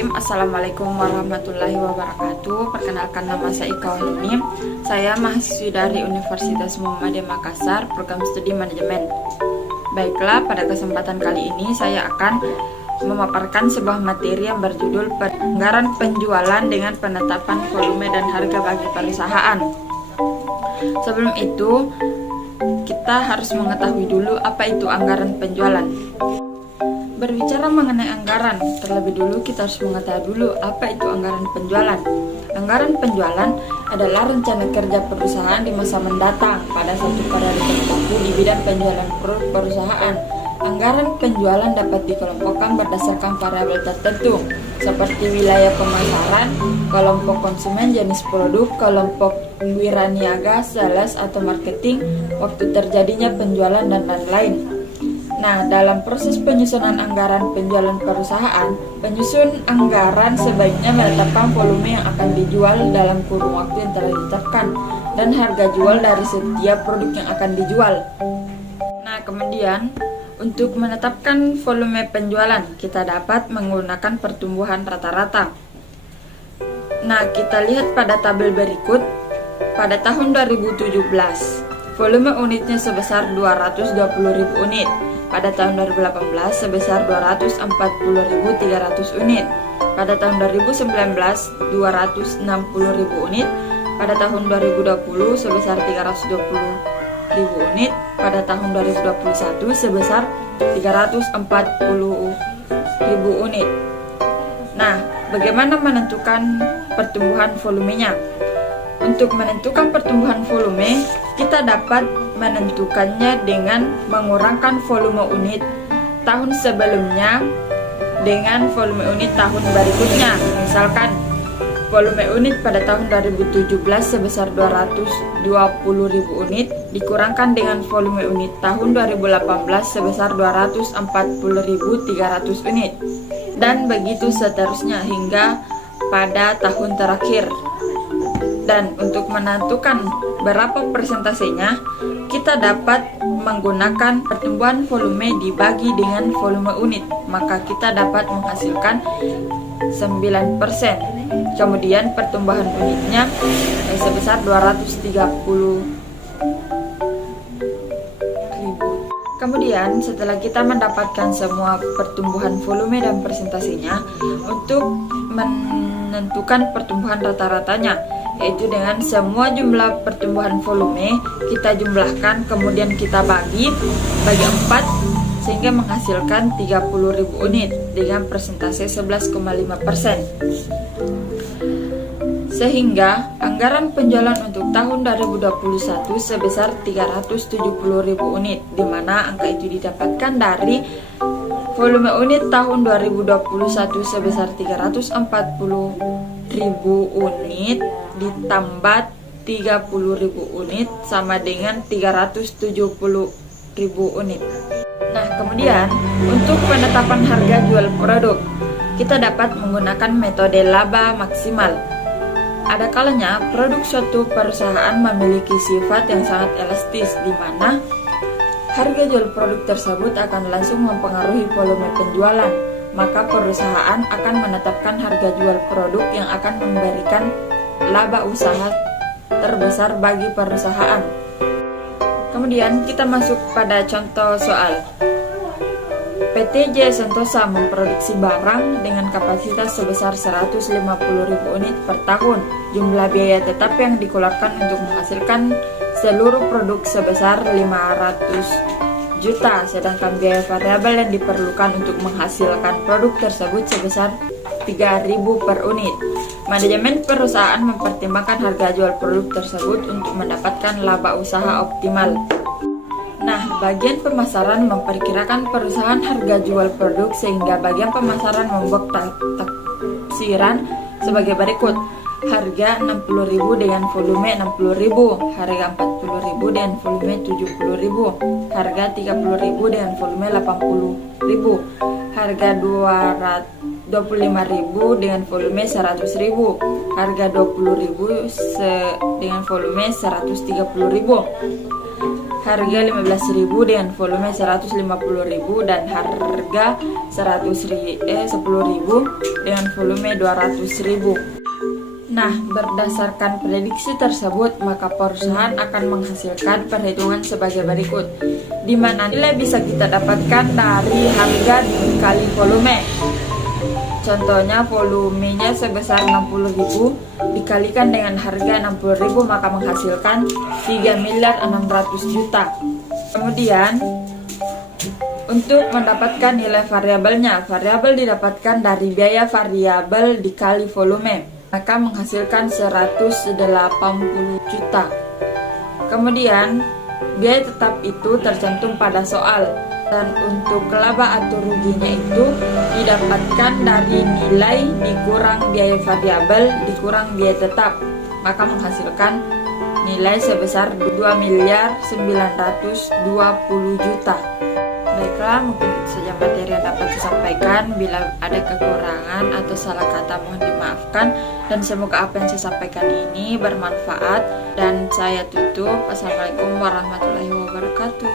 Bismillahirrahmanirrahim. Assalamualaikum warahmatullahi wabarakatuh. Perkenalkan, nama saya Ika Wahyuni. Saya mahasiswi dari Universitas Muhammadiyah Makassar, program studi manajemen. Baiklah, pada kesempatan kali ini saya akan memaparkan sebuah materi yang berjudul Anggaran Penjualan dengan Penetapan Volume dan Harga bagi Perusahaan. Sebelum itu, kita harus mengetahui dulu apa itu anggaran penjualan. Berbicara mengenai anggaran, terlebih dulu kita harus mengetahui dulu apa itu anggaran penjualan. Anggaran penjualan adalah rencana kerja perusahaan di masa mendatang pada satu periode tertentu di bidang penjualan produk perusahaan. Anggaran penjualan dapat dikelompokkan berdasarkan variabel tertentu, seperti wilayah pemasaran, kelompok konsumen, jenis produk, kelompok wiraniaga, sales atau marketing, waktu terjadinya penjualan, dan lain-lain. Nah, dalam proses penyusunan anggaran penjualan perusahaan, penyusun anggaran sebaiknya menetapkan volume yang akan dijual dalam kurun waktu yang telah ditetapkan dan harga jual dari setiap produk yang akan dijual. Nah, kemudian untuk menetapkan volume penjualan, kita dapat menggunakan pertumbuhan rata-rata. Nah, kita lihat pada tabel berikut. Pada tahun 2017, volume unitnya sebesar 220.000 unit. Pada tahun 2018 sebesar 240.300 unit. Pada tahun 2019 260.000 unit. Pada tahun 2020 sebesar 320.000 unit. Pada tahun 2021 sebesar 340.000 unit. Nah, bagaimana menentukan pertumbuhan volumenya? Untuk menentukan pertumbuhan volume, kita dapat menentukannya dengan mengurangkan volume unit tahun sebelumnya dengan volume unit tahun berikutnya. Misalkan, volume unit pada tahun 2017 sebesar 220.000 unit dikurangkan dengan volume unit tahun 2018 sebesar 240.300 unit. Dan begitu seterusnya hingga pada tahun terakhir. Dan untuk menentukan berapa persentasenya, kita dapat menggunakan pertumbuhan volume dibagi dengan volume unit, maka kita dapat menghasilkan 9%. Kemudian pertumbuhan unitnya sebesar 230.000. Kemudian setelah kita mendapatkan semua pertumbuhan volume dan persentasenya, untuk menentukan pertumbuhan rata-ratanya, yaitu dengan semua jumlah pertumbuhan volume kita jumlahkan, kemudian kita bagi 4 sehingga menghasilkan 30.000 unit dengan persentase 11,5%. Sehingga anggaran penjualan untuk tahun 2021 sebesar 370.000 unit, di mana angka itu didapatkan dari volume unit tahun 2021 sebesar 340.000 unit ditambah 30.000 unit sama dengan 370.000 unit. Nah, kemudian untuk penetapan harga jual produk, kita dapat menggunakan metode laba maksimal. Ada kalanya produk suatu perusahaan memiliki sifat yang sangat elastis, di mana harga jual produk tersebut akan langsung mempengaruhi volume penjualan. Maka perusahaan akan menetapkan harga jual produk yang akan memberikan laba usaha terbesar bagi perusahaan. Kemudian kita masuk pada contoh soal. PT Jaya Sentosa memproduksi barang dengan kapasitas sebesar 150.000 unit per tahun. Jumlah biaya tetap yang dikeluarkan untuk menghasilkan seluruh produk sebesar 500 juta, sedangkan biaya variabel yang diperlukan untuk menghasilkan produk tersebut sebesar 3.000 per unit. Manajemen perusahaan mempertimbangkan harga jual produk tersebut untuk mendapatkan laba usaha optimal. Nah, bagian pemasaran memperkirakan perusahaan harga jual produk, sehingga bagian pemasaran membuat taksiran sebagai berikut. Harga 60.000 dengan volume 60.000, harga 40.000 dengan volume 70.000, harga 30.000 dengan volume 80.000, harga 25.000 dengan volume 100.000, harga 20.000 dengan volume 130.000, harga 15.000 dengan volume 150.000 dan harga 10.000 dengan volume 200.000. Nah, berdasarkan prediksi tersebut, maka perusahaan akan menghasilkan perhitungan sebagai berikut, di mana nilai bisa kita dapatkan dari harga dikali volume. Contohnya, volumenya sebesar 60.000 dikalikan dengan harga 60.000, maka menghasilkan 3.600.000.000. Kemudian, untuk mendapatkan nilai variabelnya, variabel didapatkan dari biaya variabel dikali volume, maka menghasilkan 180 juta. Kemudian, biaya tetap itu tercantum pada soal, dan untuk laba atau ruginya itu didapatkan dari nilai dikurang biaya variabel dikurang biaya tetap, maka menghasilkan nilai sebesar 2.920.000.000. Baiklah, mungkin itu saja materi yang dapat saya sampaikan. Bila ada kekurangan atau salah kata mohon dimaafkan, dan semoga apa yang saya sampaikan ini bermanfaat. Dan saya tutup. Assalamualaikum warahmatullahi wabarakatuh.